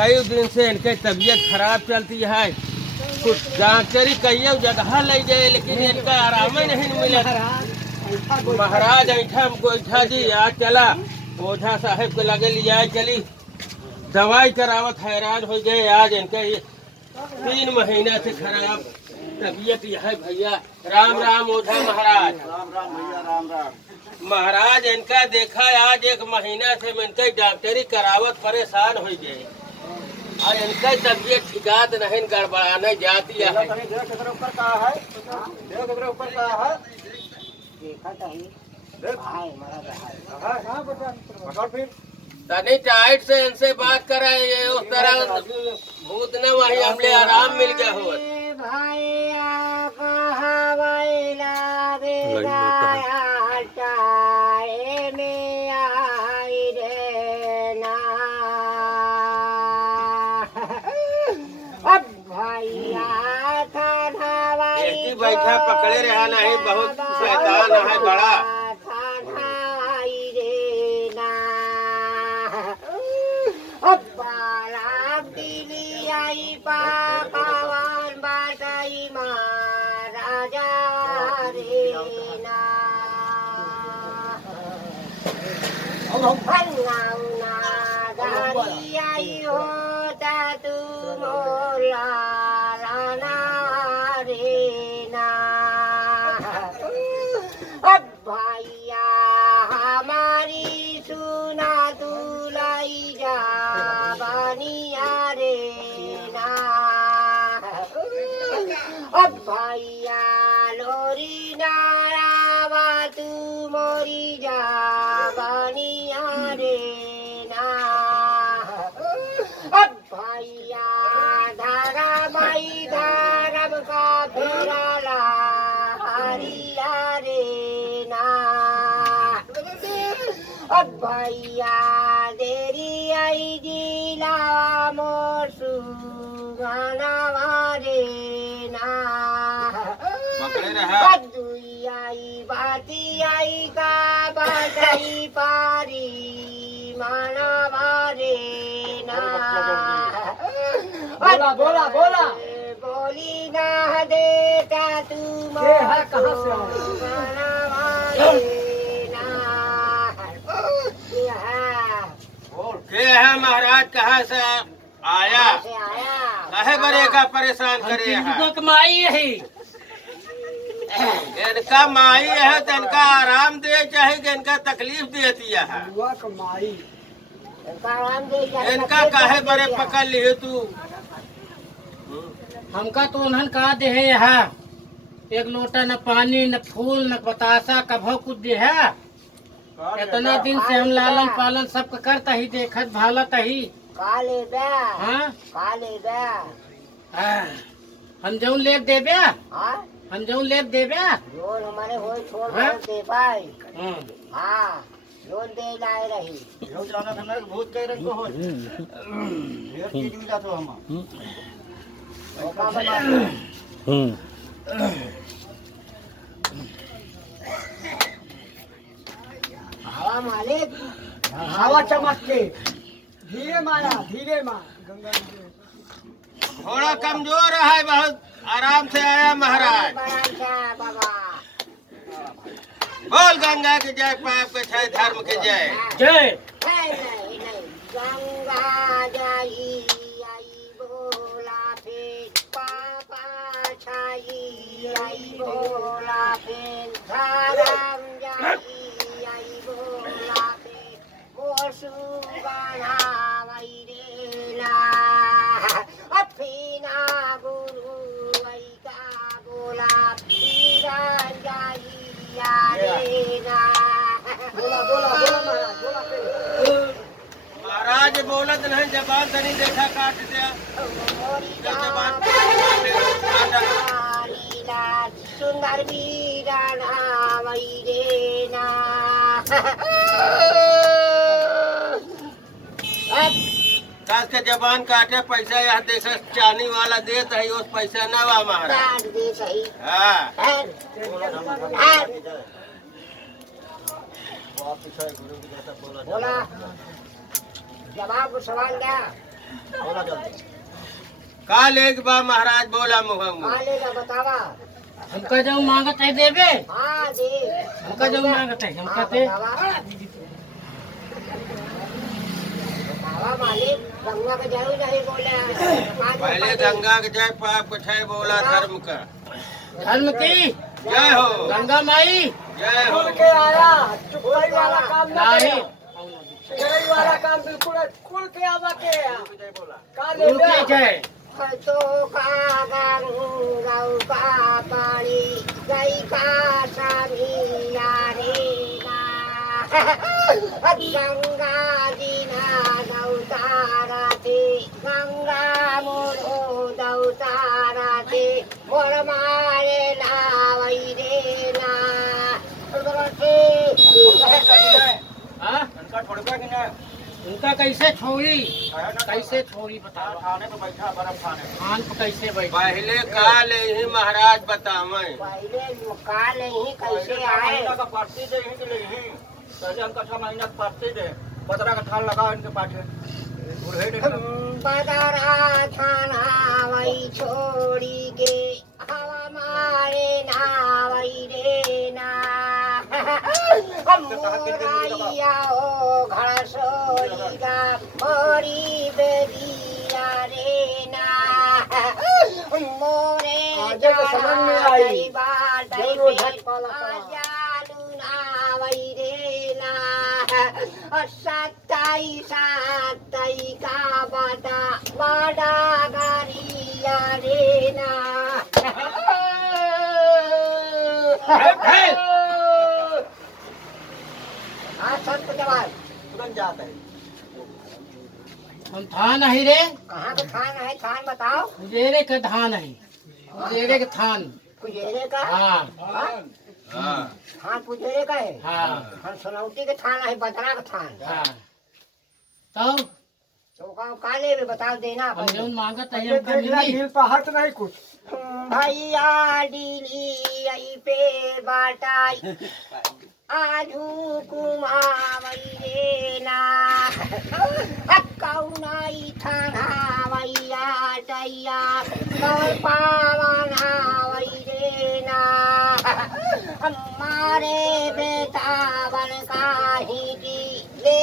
कई दिन से इनके तबीयत खराब चलती है। कुछ डॉक्टरी कई जगह ले जाए लेकिन इनका आराम ही नहीं मिला। महाराज ऐठा जी आज चला ओझा साहब के लगे लिया चली दवाई करावत हैरान हो गए। आज इनके 3 महीना से खराब तबीयत है भैया। राम राम ओझा महाराज। राम राम भैया, राम राम। महाराज इनका देखा आज 1 महीना से इनके डॉक्टरी करावत परेशान हो गए और इनका तबीयत ठिकात नहीं गड़बड़ाने जाती है। ऊपर का है, ऊपर का है, देखा चाहिए। तनी टाइट से इनसे बात कराए ये उस तरह भूत न वही हमले आराम मिल गया हो। बैठा पकड़े रहा नहीं, बहुत शैतान है बड़ा। भैया देरी आई जिला मोर सुगाना वारे ना दुई आई बाती आई का बाटाई पारी माना वारे ना। बोला बोला बोला बोली ना देता तुम कहाँ से के है महाराज? कहाँ से आया? कहे बरे का परेशान करे है? माई है इनका माई है तो इनका आराम दे चाहे कि इनका तकलीफ देती है? इनका कहे बरे पकड़ लिए तू? हमका तो उन्हन कहा दे है यहाँ 1 लोटा न पानी न फूल न बतासा कभो कुछ दे है। इतना दिन से हम लालन पालन सब करता ही देखत भालत ही काले बे हाँ काले बे हम जऊन लेप देबे हम जऊन लेप देबे लोन हमारे हो छोड़ दे भाई। हाँ लोन दे लाए रही लोग जाना था मेरे भूत कह रहे हो ढेर चीज मिला तो हम हवा मालिक हवा चमक के धीरे मारा धीरे मार। थोड़ा कमजोर है, बहुत आराम से आया महाराज। बोल गंगा की जय, पाप के जय, धर्म के जय। जय गंगा जाई आई बोला फिर पापा छाई आई बोला फिर धर्म जाई आई बोला फिर मोसु गाना वैरेला अपना गुरु वै का बोला पीरा जाई यारेना। बोला बोला बोला महाराज बोला महाराज बोलत नहीं, जबान तनी देखा काट दिया। जबान सुंदर वीरा वैरेना। दस के जबान काटे पैसा यहाँ देश चानी वाला देता है, उस पैसा न वा महाराज। हाँ बोला जवाब सवाल क्या? का लेग बा महाराज बोला मुहा मुँह। बतावा। हमका जो मांगत है देवे, हाँ दे। हमका जो मांगत है हमका दे। बतावा मालिक, गंगा का जरूर नहीं बोले। पहले गंगा के जय पाप कुछ है बोला धर्म का। धर्म की जय हो गंगा माई। जय हो। के आया, चुपाई वाला काम ना नहीं करे। चुपाई वाला काम बिल्कुल खुल के आवा के। का ले गुरु की जय। तो का गंगा का पानी गई का सामी रे ना गंगा जी ना दौतारा थे गंगा मोरो दौतारा थे मोर मारे लावई रे ना हाँ? उनका कैसे छोड़ी, कैसे छोड़ी बताओ। खाने तो बैठा बर्फ खाने। खान पे कैसे बैठ। पहले का ले ही महाराज बतावें। पहले मुका नहीं कैसे आए महीना का पार्टी दे ही ले ही। पहले हम कथा महीना का पार्टी दे। 15 का थाल लगा इनके पाछे। बूढ़े देखना। बदरा थाना वही छोड़ी के हवा मारे नावई रे ना मोराइया ओ घर सोईगा मोरी बेदिया रे ना मोरे जाई बाल जालू नावई रे ना सत्ताई सत्ताई का बाडा गरिया रे ना हाँ संत जवान तुरंत जाता है। हम थान है रे, कहाँ का थान है थान बताओ उजेरे का धान है, उजेरे का थान। पुजेरे का हाँ हाँ थान पुजेरे का है हाँ हम सोनौती के थान है बदरा का थान हाँ। तो तो का ले बताओ देना हम जो मांगत है हमका मिली। पहाड़ नहीं कुछ। भैया डीली आई पे बाटाई आजू कुमावई रे ना कौनाई थाना वैया टैया कौन पावना वई रे ना हमारे बेटा बन का ही ले